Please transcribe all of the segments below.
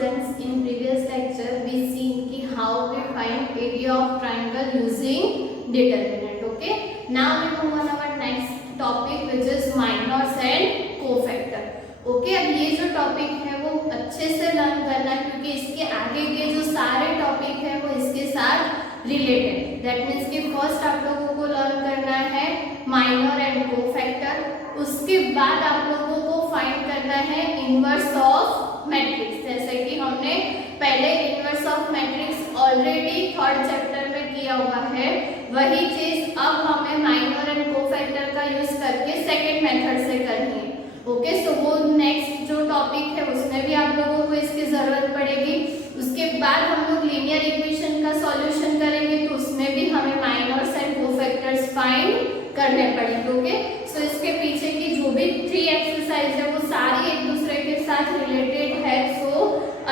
students, in previous lecture we seen ki how we find area of triangle using determinant. Okay, now we move on our next topic which is minors and cofactor. Okay, अब ये जो topic है वो अच्छे से learn करना क्योंकि इसके आगे के जो सारे टॉपिक है वो इसके साथ रिलेटेड. दैट मीन्स कि फर्स्ट आप लोगों को लर्न करना है माइनर एंड कोफैक्टर. उसके बाद आप लोगों को फाइंड करना है इनवर्स ऑफ मैट्रिक्स. जैसे कि हमने पहले inverse of matrix already third chapter में किया हुआ है, वही चीज अब हमें माइनर एंड कोफैक्टर का यूज करके सेकेंड मेथड से करनी है. ओके, सो वो नेक्स्ट जो टॉपिक है उसमें भी आप लोगों को इसकी जरूरत पड़ेगी. उसके बाद हम लोग लीनियर इक्वेशन का सॉल्यूशन करेंगे तो उसमें भी हमें माइनर्स एंड कोफैक्टर्स फाइंड करने पड़ेंगे. ओके, सो इसके पीछे की जो भी 3 एक्सरसाइज है वो सारी एक दूसरे के साथ रिलेटेड है. सो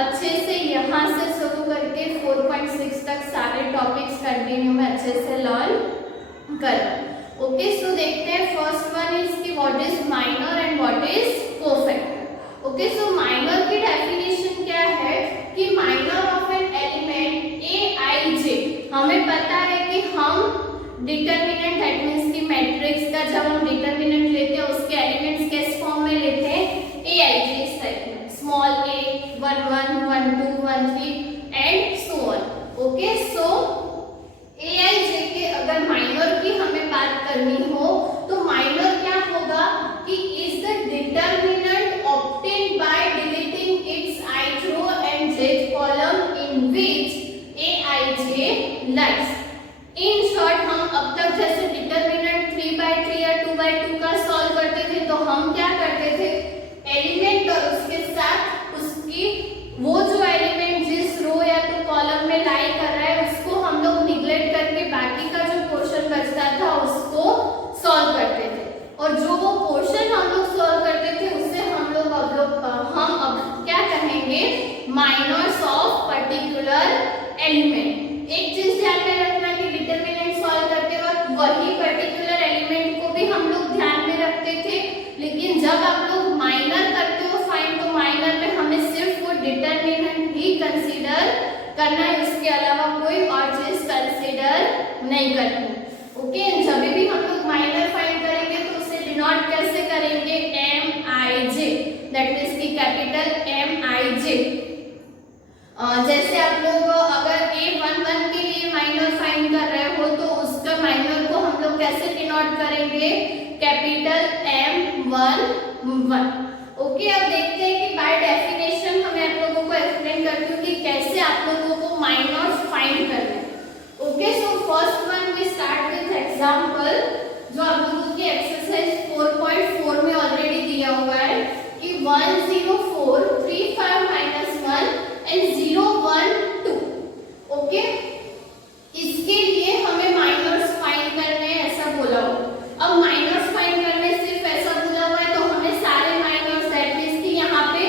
अच्छे से यहाँ से शुरू करके 4.6 तक सारे टॉपिक्स कंटिन्यू में अच्छे से लर्न करना. ओके, सो देखते हैं फर्स्ट वन इज कि what is minor and what is cofactor. Okay, so minor की डेफिनेशन क्या है कि माइनर ऑफ एन एलिमेंट ए आई जे. हमें पता है कि हम डिटरमिनेंट दैट मींस की मैट्रिक्स का जब हम डिटरमिनेंट लेते हैं उसके एलिमेंट्स किस फॉर्म में लेते हैं, ए आई जे इस टाइप में, small a 1 1 1 2 1 3 and so on. Okay, so A I J के अगर माइनर की हमें बात करनी हो तो माइनर क्या होगा कि is the determinant obtained by deleting its ith row and jth column in which a I j lies. In short हम अब तक जैसे डिटरमिनेंट 3/3 या 2/2 का सॉल्व करते थे तो हम क्या करते थे, एलिमेंट और उसके साथ उसकी वो जो एलिमेंट जिस रो या तो कॉलम में लाई कर रहा है उसको हम लोग निग्लेक्ट करके बाकी का जो पोर्शन बचता था उसको सॉल्व करते थे. और जो वो पोर्शन हम लोग सॉल्व करते थे उससे हम अब क्या कहेंगे, माइनर्स ऑफ पर्टिकुलर एलिमेंट. एक चीज ध्यान में रखना कि डिटरमिनेंट सॉल्व करते वक्त वही पर्टिकुलर एलिमेंट को भी हम लोग ध्यान में रखते थे, लेकिन जब आप लोग माइनर करते हो फाइंड तो माइनर में हमें सिर्फ वो डिटरमिनेंट ही कंसीडर करना है, उसके अलावा कोई और चीज कंसीडर नहीं करनी. ओके, जब भी हम लोग माइनर फाइंड करेंगे तो उसे डिनोट कैसे करेंगे, M i j. That means की कैपिटल एम आई जे. जैसे आप लोग अगर A11 के लिए माइनर फाइंड कर रहे हो तो उसका माइनर को हम लोग कैसे डिनोट करेंगे, कैपिटल M11. ओके, अब देखते हैं कि बाय डेफिनेशन हमें आप लोगों को एक्सप्लेन करती हूँ कि कैसे आप लोगों को माइनर्स फाइंड करना है. Okay, so first one we start with example जो आप लोगों की एक्सरसाइज 4.4 में ऑलरेडी दिया हुआ है कि 104 35 -1 and 0 1 2. ओके, इसके लिए हमें माइनर्स फाइंड करने हैं ऐसा बोला हुआ. अब माइनर्स फाइंड करने सिर्फ ऐसा बोला हुआ है तो हमें सारे माइनर्स दैट मींस कि यहाँ पे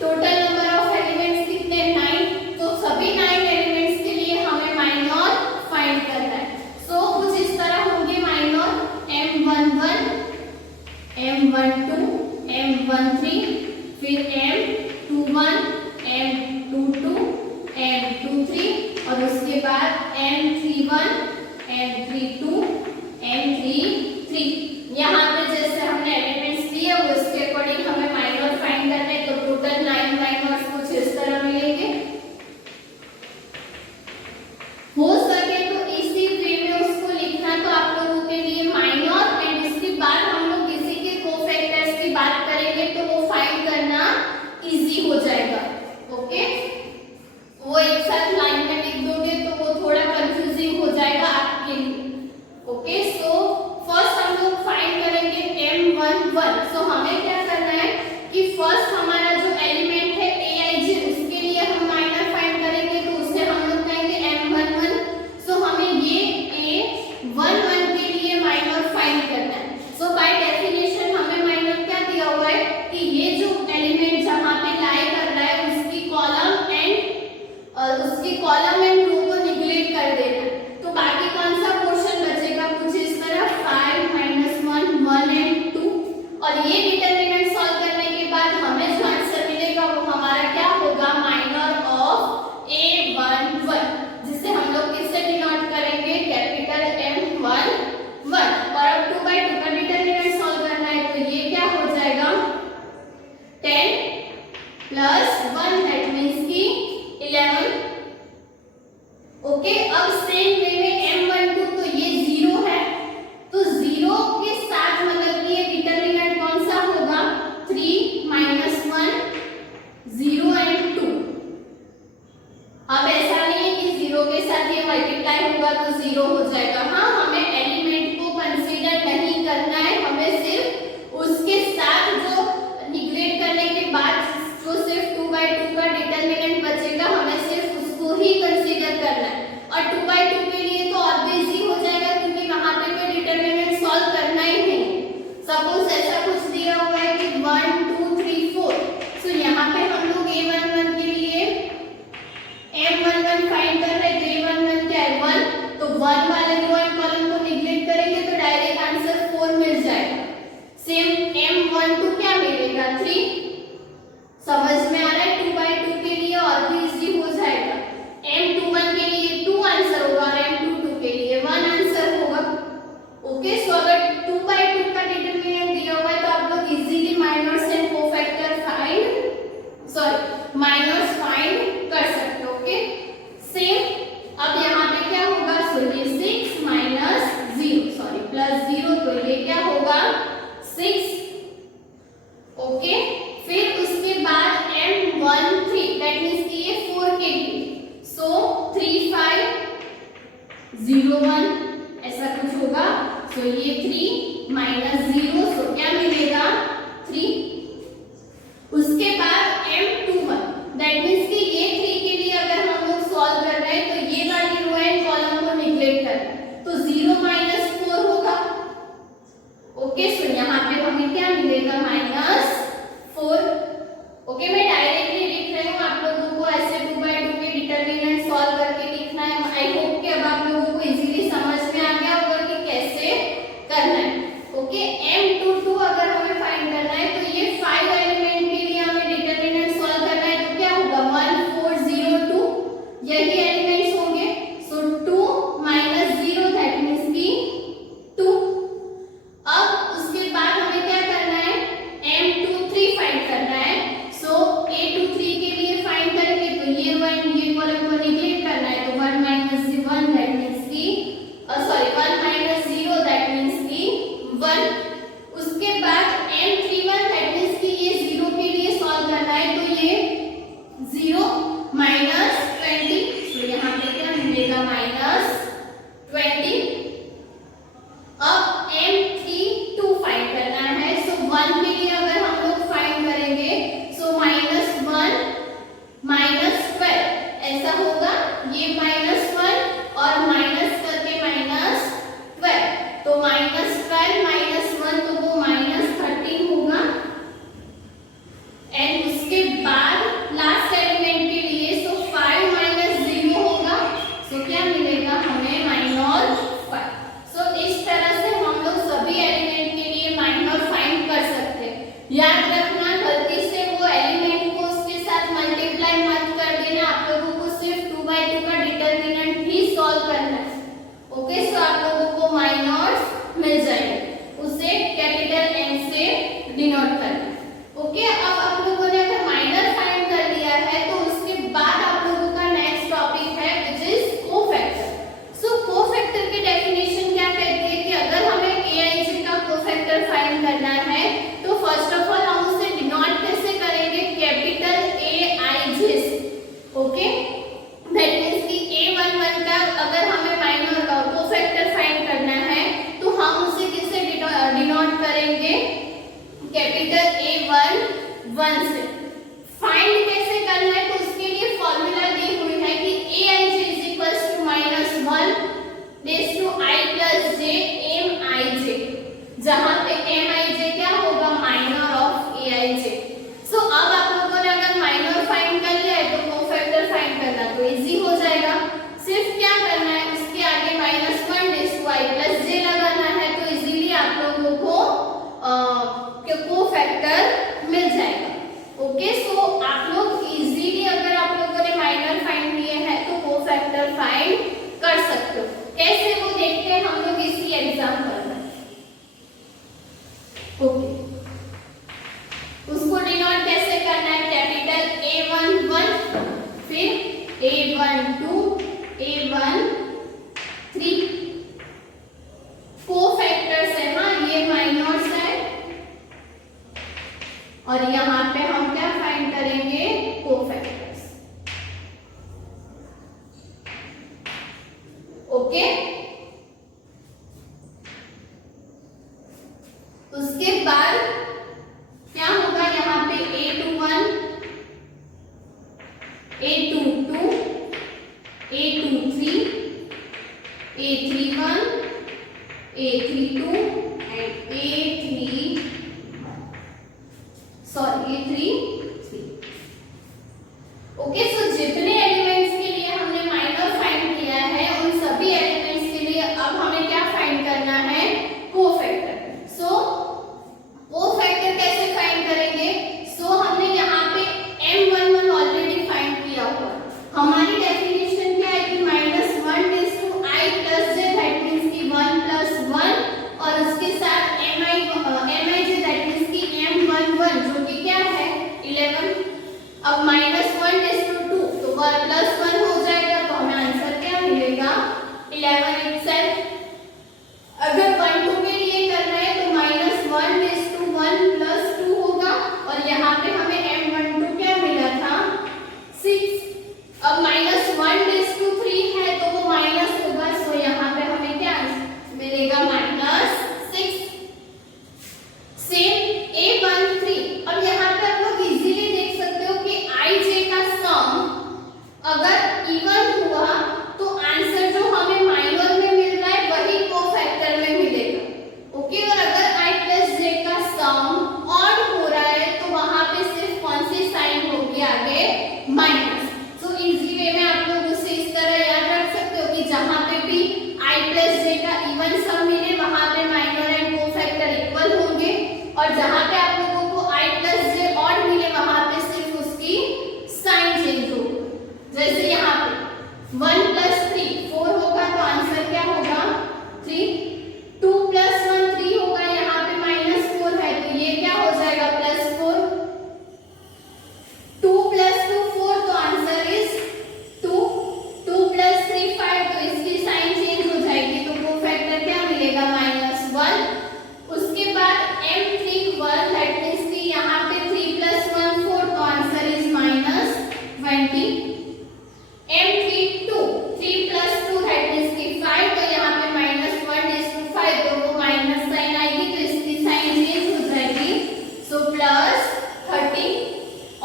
टोटल नंबर ऑफ एलिमेंट्स कितने 9, तो सभी 9 एलिमेंट्स के लिए हमें माइनर फाइंड करना है. सो कुछ इस तरह होंगे माइनर M11 M12 M13 फिर M21 M22 M23 और उसके बाद M31 M32 M33. यहाँ पे जैसे हमने एलिमेंट्स दिए उसके अकॉर्डिंग हमें माइनर फाइंड करने तो टोटल 9 माइनर्स कुछ इस तरह मिलेंगे. हो सके तो इसी वे में उसको लिखना तो आप लोगों के लिए माइनर एंड इसके बाद हम लोग किसी के कोफैक्टर्स की बात करेंगे तो वो फाइंड करना इजी हो जाएगा. प्लस 1 दैट मीन्स की 11। ओके, अब सेम वे में M12 तो ये 0 है, तो 0 के साथ मतलब कि ये डिटरमिनेंट कौन सा होगा 3 माइनस 1 0 एंड 2। अब ऐसा नहीं है कि 0 के साथ ये मल्टीप्लाई होगा तो 0 हो जाएगा। हाँ, हमें एलिमेंट को कंसीडर नहीं करना है, हमें सिर्फ उसके साथ जो निगलेक्ट करने के बाद जो सिर्फ 2/2 का डिटरमिनेंट बचेगा हमें सिर्फ उसको ही कंसीडर करना है। और 2/2 के लिए तो और भी इजी हो जाएगा क्योंकि वहां पे कोई डिटरमिनेंट सॉल्व करना ही नहीं। सपोज ऐसा कुछ दिया हुआ है कि 1 2 3 4, सो यहाँ पे हम लोग A11 के लिए M11 फाइंड कर रहे हैं। तो A11 क्या है 1, तो 1 वाले रो एंड कॉलम को निगलेक्ट करेंगे तो डायरेक्ट आंसर 4 मिल जाएगा। सेम M12 क्या मिलेगा 3। समझ में आ रहा है, 2/2 के लिए और भी इजी हो जाएगा। M21 के लिए 2 आंसर होगा और M22 के लिए 1 आंसर होगा। ओके, सो अगर 2/2 का डिटरमिनेंट दिया हुआ है तो आप लोग easily minors and cofactor minors find कर सकते हो। ओके, सेम अब यहाँ पे क्या होगा, सो ये 6 माइनस 0 प्लस 0, तो ये क्या होगा 6। ओके, फिर उसके बाद M13 दैट मींस कि ये 4 के लिए, सो 3 5 0 1 ऐसा कुछ होगा। सो ये 3 माइनस 0, सो क्या मिलेगा 3। उसके बाद M21 दैट मींस कि ये 3 के लिए अगर हम लोग सॉल्व कर रहे हैं तो ये वाली रो एंड कॉलम को निगलेक्ट करना है, तो 0 माइनस 4 होगा। ओके, सो यहाँ पे हमें क्या मिलेगा -4। ओके, मैं डायरेक्टली लिख रही हूँ, आप लोगों को ऐसे 2/2 के डिटरमिनेंट सॉल्व करके लिखना है। आई होप कि अब आप लोगों को इजीली समझ में आ गया होगा कि कैसे करना है। ओके, M22 अगर हमें फाइंड करना है तो ये 5 एलिमेंट के लिए हमें डिटरमिनेंट सॉल्व करना है, तो क्या होगा 1 4 0 2 यही एलिमेंट्स होंगे। सो 2 माइनस 0 दैट मींस की 2। अब उसके बाद हमें क्या करना है M23 फाइंड करना है। सो A23 के लिए फाइंड करेंगे तो ये 1 ये कॉलम को निगलेक्ट करना है, तो 1 माइनस 1 दैट मींस की 1 माइनस 0 दैट मींस की 1। उसके बाद M31 दैट मींस की ये 0 के लिए सॉल्व करना है, तो ये 0 माइनस 20, तो यहाँ पे क्या मिलेगा -20। अब M32 फाइंड करना है, सो 1 के लिए अगर हम लोग फाइंड करेंगे सो -1 -12 ऐसा होगा। ये -1 और माइनस करके -12, तो -12 -1 तो वो -13 होगा। एंड उसके बाद लास्ट एलिमेंट के लिए सो 5 माइनस 0 होगा, सो क्या मिलेगा हमें -5। सो इस तरह से हम लोग सभी एलिमेंट के लिए माइनर फाइंड कर सकते हैं। याद रखना गलती से वो एलिमेंट को उसके साथ मल्टीप्लाई मत कर देना, आप लोगों को सिर्फ 2/2 का डिटरमिनेंट ही सॉल्व करना है। ओके, सो आप लोगों को माइनर्स मिल जाएंगे, उसे कैपिटल N से डिनोट करना है। ओके, अब आप लोगों ने अगर माइनर फाइंड कर लिया है तो A22, A23, A31, A32 and A33। Okay, सो जितने एलिमेंट्स के लिए हमने माइनर फाइंड किया है उन सभी एलिमेंट्स के लिए अब हमें क्या फाइंड करना है, कोफैक्टर। सो कोफैक्टर कैसे फाइंड करेंगे, सो हमने यहाँ पे M11 ऑलरेडी फाइंड किया हुआ। हमारी डेफिनेशन क्या है कि -1 is to I plus j, that means कि 1 plus 1 और उसके साथ Mij दैट मींस कि M11 जो कि क्या है 11। अब -1 is to 2 तो 1 plus 1 हो जाएगा, तो हमें आंसर क्या मिलेगा 11 itself। अगर 1 2 के लिए करना है तो -1 is to 1 plus 2 होगा और यहाँ पे हमें M12 क्या मिला था 6। अब -1 is to 3 है तो वो माइनस होगा, सो यहाँ पे हमें क्या मिलेगा -6। Same A13। अब यहाँ पे आप लोग इजीली देख सकते हो कि IJ का सम अगर इवन हुआ तो आंसर जो हमें माइनर में मिल रहा है वही कोफैक्टर में मिलेगा। ओके, और अगर I plus J का सम ऑड हो रहा है तो वहां पे सिर्फ कौन सी साइन होगी आगे, माइनस। सो इजी वे में आप लोग उसे इस तरह याद रख सकते हो कि जहां पे भी I plus J का इवन सम मिले वहां पे माइनर एंड कोफैक्टर इक्वल होंगे और जहां पे आप लोगों को I plus J ऑड मिले वहां पे सिर्फ उसकी साइन चेंज होगी। जैसे यहाँ पे 1 plus 3 4 होगा तो आंसर क्या होगा 3। 2 plus 1 3 होगा, यहाँ पे -4 है तो ये क्या हो जाएगा +4। 2 plus 2 4 तो आंसर इज 2। 2 plus 3 5 तो इसकी साइन चेंज हो जाएगी तो कोफैक्टर क्या मिलेगा -1। उसके बाद M31 दैट मींस कि यहाँ पे 3 plus 1 4 तो answer is -20। M32 3 plus 2 that means कि 5 तो यहाँ पे -1 is to 5 तो वो माइनस साइन आएगी तो इसकी साइन चेंज हो जाएगी, सो +30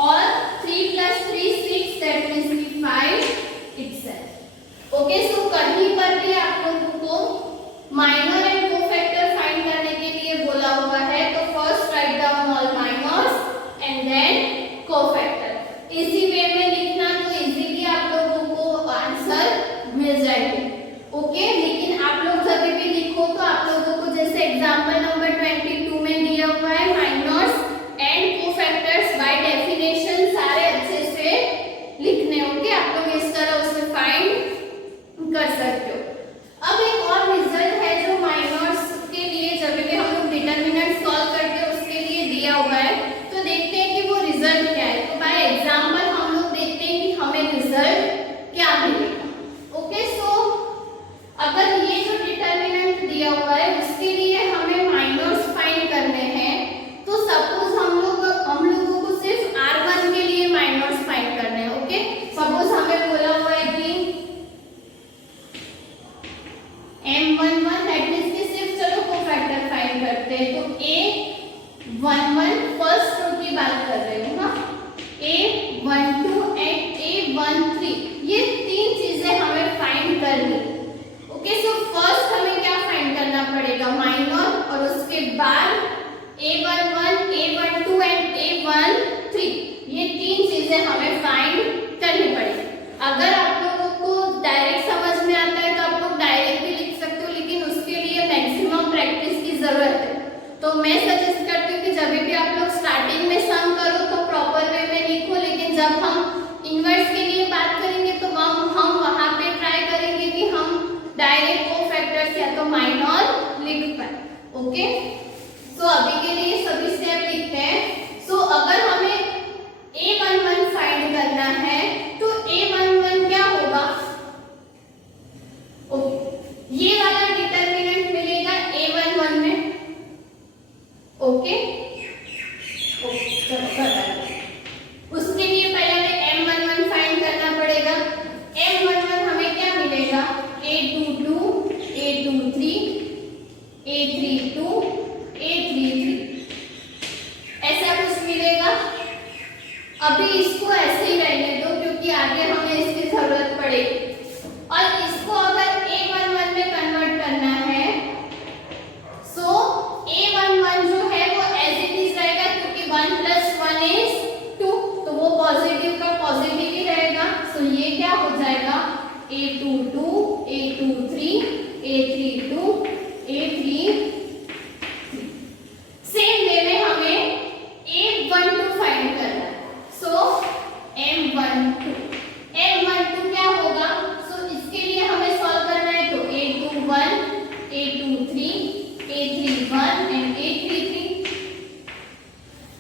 और 3 plus 3 6 दैट मींस कि 5 itself। ओके, सो कहीं पर भी आप लोगों को माइनर एंड कोफैक्टर फाइंड करने के लिए बोला हुआ है तो first write down all minors and then cofactor. इसी वे में लिखना तो इजीली आप लोगों को आंसर मिल जाएगी। ओके, लेकिन आप लोग जब भी लिखो तो आप लोगों को जैसे एग्जांपल नंबर 22 में दिया हुआ है minors and cofactors by definition सारे अच्छे से लिखने होंगे। आप लोग इस तरह उसे फाइंड कर सकते हो। अब एक और रिजल्ट है जो माइनर्स के लिए जब भी हम लोग डिटरमिनेंट सॉल्व करते हैं उसके लिए दिया हुआ है, तो देखते हैं कि वो रिजल्ट क्या है। तो बाय एग्जांपल हम लोग देखते हैं कि हमें रिजल्ट क्या मिलेगा। ओके, सो अगर ये जो डिटरमिनेंट दिया हुआ है उसके लिए हमें माइनर्स फाइंड करने हैं तो सपोज हम लोगों को सिर्फ R1 के लिए माइनर्स फाइंड करने हैं। ओके, सपोज हमें बोला हुआ है कि M11 दैट मींस कि सिर्फ चलो कोफैक्टर फाइंड करते हैं तो A11 फर्स्ट रो की बात कर रहे हो ना, A12 एंड A13 ये तीन चीजें हमें फाइंड करनी। ओके, सो फर्स्ट हमें क्या फाइंड करना पड़ेगा माइनर और उसके बाद A11 A12 एंड A13 ये तीन चीजें हमें फाइंड करनी पड़ेगी। अगर आप लोगों को डायरेक्ट समझ में आता है तो आप लोग डायरेक्ट भी लिख सकते हो, लेकिन उसके लिए मैक्सिमम प्रैक्टिस की जरूरत है। तो मैं सजेस्ट करती हूँ कि जब भी आप लोग स्टार्टिंग में सम करो तो प्रॉपर वे में लिखो, लेकिन जब हम इनवर्स के लिए बात करेंगे तो हम वहां पे ट्राई करेंगे कि हम डायरेक्ट कोफैक्टर्स या तो माइनर लिख पाए। ओके, सो अभी के लिए सभी स्टेप लिखते हैं। सो अगर हमें A11 फाइंड करना है तो A11 क्या होगा, ओके ये वाला डिटरमिनेंट मिलेगा A11 में। ओके, चलो कर उसके लिए पहले हमें M11 फाइंड करना पड़ेगा। M11 हमें क्या मिलेगा A22 A23 A32 A33 ऐसा कुछ मिलेगा। अभी इसको ऐसे ही रहने दो क्योंकि क्योंकि आगे हमें इसकी जरूरत पड़ेगी। और इसको अगर A11 में कन्वर्ट करना है सो A11 जो है वो एज इट इज रहेगा, क्योंकि 1 + 1 = 2, तो वो पॉजिटिव का पॉजिटिव ही रहेगा। सो ये क्या हो जाएगा A22 A23 A32 A33। Same way में हमें A12 फाइंड करना है। सो M12 क्या होगा? सो इसके लिए हमें सॉल्व करना है, तो A21 A23 A31 and A33।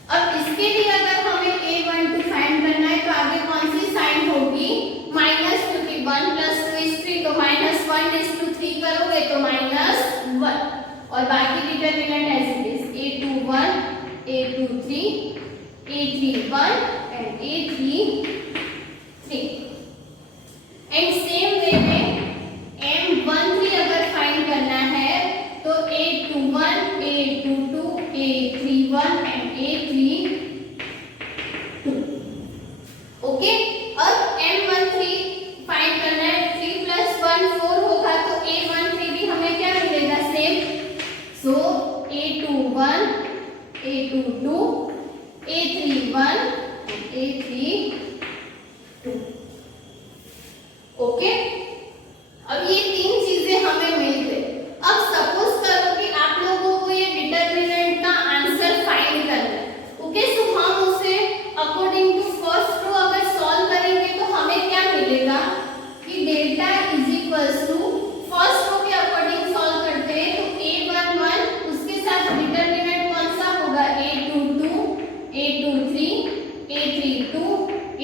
अब इसके लिए अगर हमें A12 फाइंड करना है तो आगे कौन सी साइन होगी? माइनस, क्योंकि 1 + 2 = 3, तो -1:3 करोगे तो -1, और बाकी determinant as it is A21 A23 A31 and A33। And same way में M13 अगर फाइंड करना है तो A21 A22 A31 and A32। Okay, अब M13 फाइंड करना है, 3 + 1 4 होगा, तो A13 भी हमें क्या मिलेगा? सेम। सो A21 A22 A31 A32। Okay, अब ये तीन चीजें हमें मिल गई। अब सपोज करो कि आप लोगों को ये डिटरमिनेंट का आंसर फाइंड करना है। ओके, सो हम उसे अकॉर्डिंग टू फर्स्ट रो अगर सॉल्व करेंगे तो हमें क्या मिलेगा कि डेल्टा = फर्स्ट रो के अकॉर्डिंग सॉल्व करते हैं तो A11 उसके साथ डिटरमिनेंट कौन सा होगा? A22 A23 A32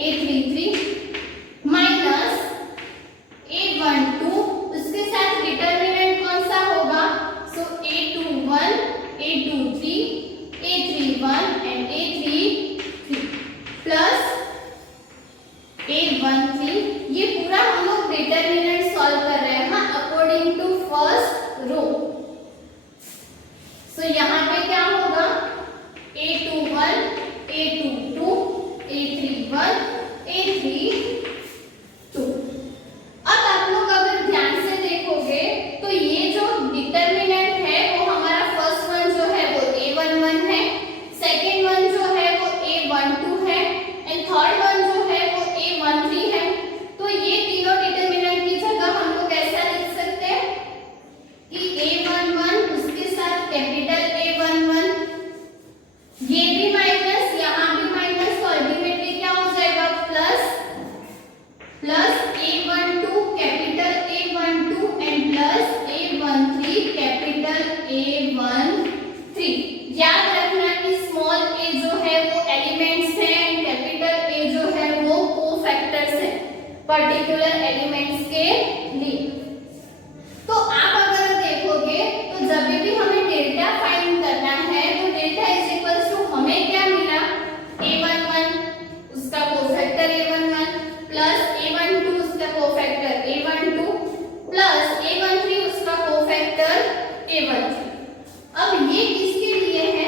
A33 minus A12 उसके साथ डिटरमिनेंट कौन सा होगा? सो A21 A23 A31 and A33 plus A13। ये पूरा हम लोग डिटरमिनेंट सॉल्व कर रहे हैं अकॉर्डिंग टू फर्स्ट रो। सो यहाँ पे क्या होगा? A21 A22 A31 A32। अब आप लोग अगर ध्यान से देखोगे तो ये जो डिटरमिनेंट है वो हमारा फर्स्ट वन जो है वो A11 है, सेकेंड वन जो है वो A12 है एंड थर्ड वन जो है वो A13 है। तो ये तीनों डिटरमिनेंट की जगह हम लोग ऐसा लिख सकते हैं कि A11 उसके साथ कैपिटल A11, ये भी माइनस यहाँ भी माइनस, तो अल्टीमेटली क्या हो जाएगा? Plus A12 capital A12 and plus A13 capital A13। याद रखना कि स्मॉल a जो है वो एलिमेंट्स है एंड कैपिटल A जो है वो कोफैक्टर्स है पर्टिकुलर एलिमेंट्स के लिए। तो आप अगर देखोगे तो जब भी हमें डेल्टा फाइंड करना है तो डेल्टा = हमें क्या मिला? A11 उसका कोफैक्टर A11 प्लस A12 उसका कोफैक्टर A12 प्लस A13 उसका कोफैक्टर A13। अब ये किसके लिए है?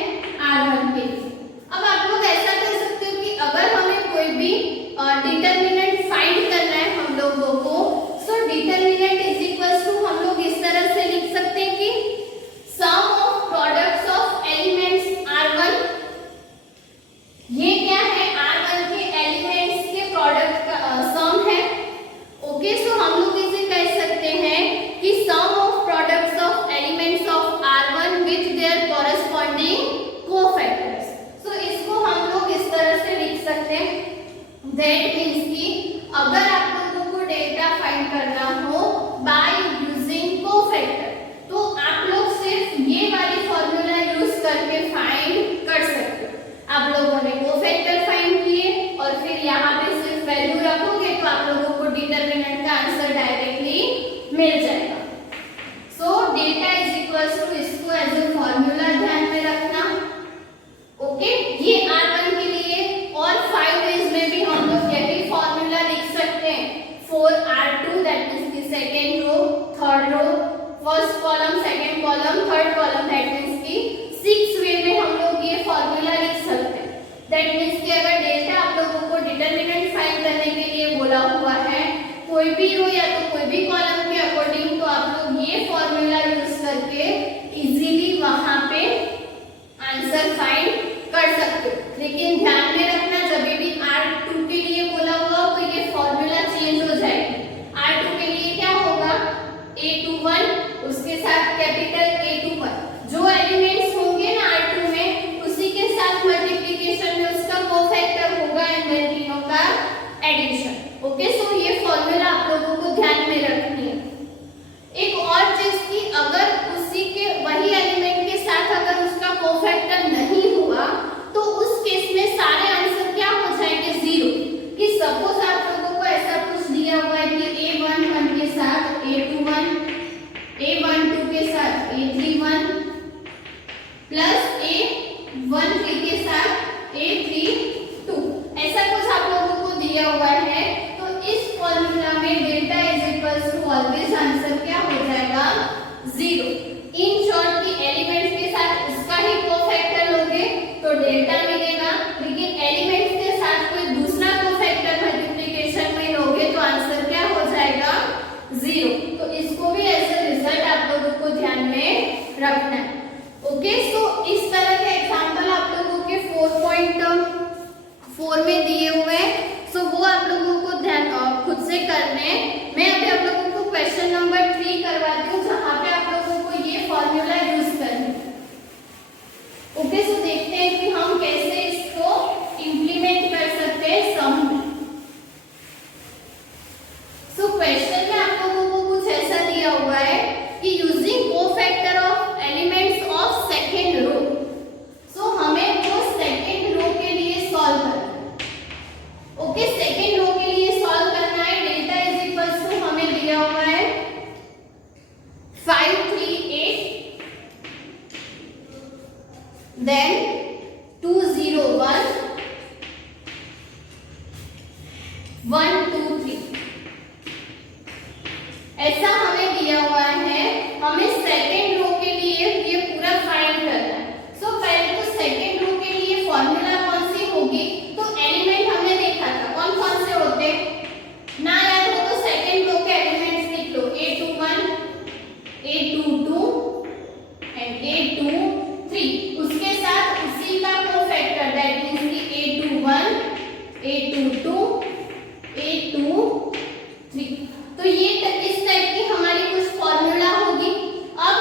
R1 के लिए। अब आप लोग ऐसा कर सकते हो कि अगर हमें कोई भी डिटरमिनेंट फाइंड करना है हम लोगों को, सो डिटरमिनेंट = हम लोग इस तरह से लिख सकते हैं कि sum of products of elements R1। ये क्या है? R1 के एलिमेंट्स के प्रोडक्ट का सम है। ओके, सो हम लोग इसे कह सकते हैं कि sum of products of elements of R1 with their corresponding cofactors. So इसको हम लोग इस तरह से लिख सकते हैं, दैट मींस कि अगर आप लोगों को डेल्टा फाइंड करना हो बाय यूजिंग कोफैक्टर तो आप लोग सिर्फ ये वाली फॉर्मूला यूज करके फाइंड कर सकते हो। आप लोगों ने कोफैक्टर फाइंड किए और फिर यहाँ पे सिर्फ वैल्यू रखोगे तो आप लोगों को डिटरमिनेंट का आंसर डायरेक्टली मिल जाएगा। सो डेल्टा = इसको एज ए फॉर्मूला ध्यान में रखना। ओके, ये R1 के लिए, और 5 वेज में भी हम लोग यही फॉर्मूला लिख सकते हैं। 4R2 दैट मींस कि कोई भी रो या तो कोई भी कॉलम के अकॉर्डिंग, तो आप लोग ये फॉर्मूला यूज करके इजीली वहां पे आंसर फाइंड कर सकते हो। लेकिन ध्यान में रखना, जब भी R2 के लिए बोला हुआ तो ये फॉर्मूला चेंज हो जाएगा। R2 के लिए क्या होगा, A21 उसके साथ कैपिटल A21, जो एलिमेंट्स होंगे ना R2 में उसी के साथ मल्टीप्लिकेशन में उसका कोफैक्टर होगा एंड देन तीनों का एडिशन। ओके, सो ये फॉर्मूला आप लोगों को ध्यान में रखनी है। एक और चीज की, अगर उसी के वही एलिमेंट के साथ अगर उसका कोफैक्टर नहीं हुआ तो उस केस में सारे आंसर क्या हो जाएंगे, जीरो। कि सपोज आप लोगों को ऐसा कुछ दिया हुआ है कि A11 के साथ A21, A12 के साथ A31 प्लस A13 के साथ A32, ऐसा कुछ आप लोगों को दिया हुआ है, तो इस फॉर्मूला में delta is equals to always answer क्या हो जाएगा, जीरो। इन शॉर्ट की एलिमेंट्स के साथ उसका ही कोफैक्टर लोगे तो डेल्टा मिलेगा, लेकिन एलिमेंट्स के साथ कोई दूसरा कोफैक्टर मल्टीप्लिकेशन में लोगे तो आंसर क्या हो जाएगा, जीरो। तो इसको भी एज अ रिजल्ट आप लोगों को ध्यान में रखना है। ओके, सो इस तरह के एग्जांपल आप लोगों के 4.4 में दिए हुए हैं, सो वो आप लोगों को ध्यान खुद से करने हैं। मैं अभी आप लोगों को क्वेश्चन नंबर 3 करवाती हूँ, जहाँ पे आप लोगों को ये फॉर्मूला यूज करना है। ओके, सो देखते हैं कि हम कैसे इसको इम्प्लीमेंट कर सकते हैं सम में। सो क्वेश्चन में आप लोगों को कुछ ऐसा दिया हुआ है कि using cofactor of elements of second row. So हमें वो सेकेंड रो के लिए सॉल्व करना है। ओके, सेकेंड रो के लिए सॉल्व करना है। डेल्टा इज इक्वल्स टू हमें दिया हुआ है 5 3 8, देन 2 0 1 1 2 3, ऐसा हमें दिया हुआ है। हमें सेकेंड रो के लिए ये पूरा फाइंड करना है। सो पहले तो सेकेंड रो के लिए फॉर्मूला कौन सी होगी, तो एलिमेंट हमने देखा था कौन कौन से होते, ना याद हो तो सेकेंड रो के एलिमेंट्स लिख लो, A21 A22 एंड A23, उसके साथ उसी का कोफैक्टर दैट मींस कि A21 A22 A23। तो ये इस टाइप की हमारी कुछ फॉर्मूला होगी। अब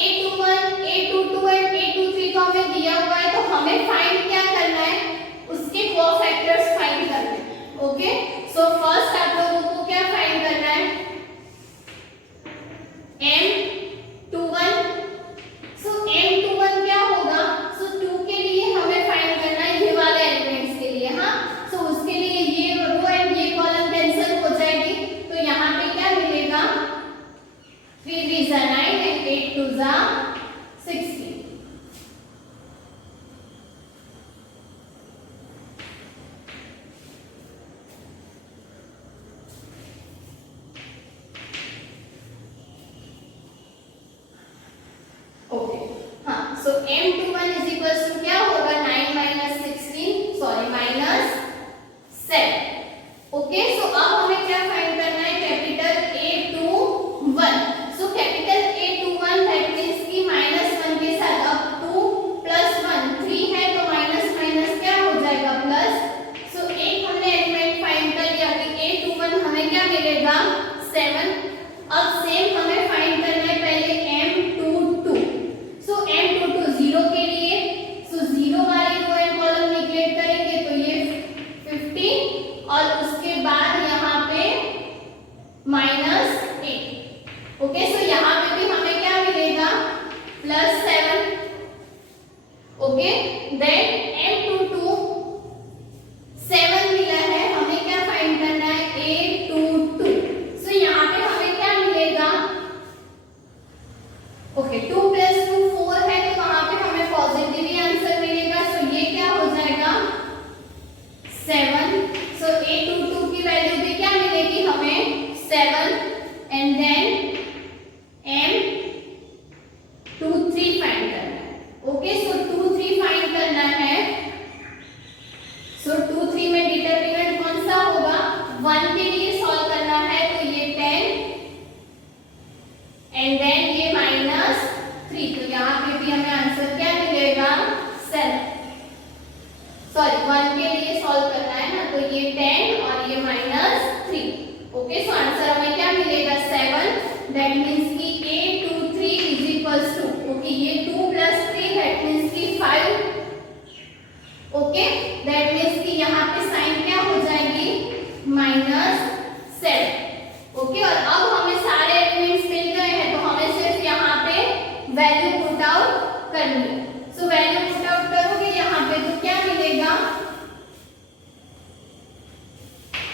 A21 A22 एंड A23 तो हमें दिया हुआ है, तो हमें फाइंड क्या करना है, उसके कोफैक्टर्स फाइंड करना है। ओके, सो फर्स्ट आप लोगों को क्या फाइंड करना है, M21। सो M21 क्या होगा, सो 2 के लिए हमें फाइंड करना है ये वाले एलिमेंट्स के लिए। हाँ, सो उसके लिए ये रो एंड ये कॉलम कैंसिल हो जाएगी, तो यहाँ पे क्या मिलेगा, 3 3 9 एंड 8 2 16। ओके, हाँ, सो M21 इज इक्वल्स टू क्या होगा, 9 माइनस 16 सॉरी माइनस 7। ओके, सो अब हमें क्या फाइंड करना है, capital A21। So capital A21 that means कि -1 के साथ अब 2 प्लस 1 3 है, तो माइनस माइनस क्या हो जाएगा प्लस। सो एक हमने एलिमेंट फाइंड कर लिया कि A21 हमें क्या मिलेगा, 7। अब सेम हमें फाइंड करना है पहले M22। सो M22 0 के लिए, सो 0 वाली रो एंड कॉलम निगलेक्ट करेंगे तो ये 50 और उसके बाद यहाँ पे -8। ओके, सो यहाँ पे भी हमें क्या मिलेगा, +8।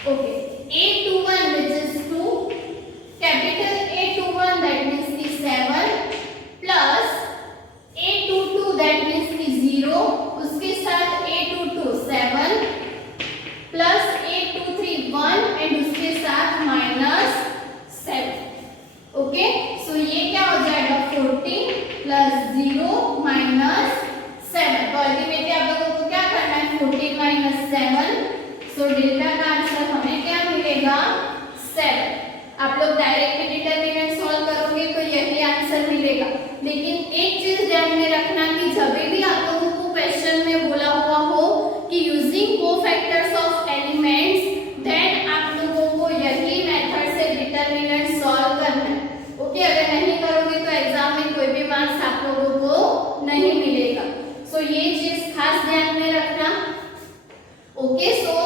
Okay, A21 which is 2, capital A21 that means the 7 plus A22 that means the 0, उसके साथ A22 7 plus A23 1 and उसके साथ minus 7. ओके, सो ये क्या हो जाएगा 14 plus 0 minus 7. तो अल्टीमेटली आप लोगों को क्या करना है 14 minus 7. सो डेल्टा का आंसर हमें क्या मिलेगा 7. आप लोग डायरेक्टली डिटरमिनेंट सॉल्व करोगे तो यही आंसर मिलेगा. लेकिन एक चीज ध्यान में रखना कि जब भी आप लोगों को क्वेश्चन में बोला हुआ हो कि using cofactors of elements, then आप लोगों को यही मेथड से डिटरमिनेंट सॉल्व करना है. ओके, अगर नहीं करोगे तो एग्जाम में कोई भी मार्क्स आप लोगों को नहीं मिलेगा. सो ये चीज खास ध्यान में रखना. ओके, सो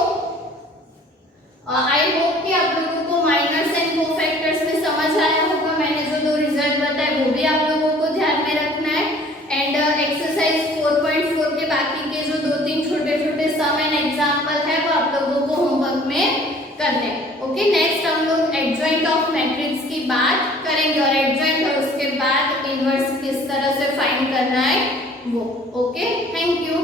आई होप कि आप लोगों को माइनर्स एंड कोफैक्टर्स में समझ आया होगा. मैंने जो दो रिजल्ट बताए वो भी आप लोगों को ध्यान में रखना है. एंड एक्सरसाइज 4.4 के बाकी के जो 2-3 छोटे-छोटे सम एंड एग्जांपल है वो आप लोगों को होमवर्क में करने. ओके, नेक्स्ट हम लोग एडजॉइंट ऑफ मैट्रिक्स की बात करेंगे और एडजॉइंट और उसके बाद इनवर्स किस तरह से फाइंड करना है वो. Okay, thank you.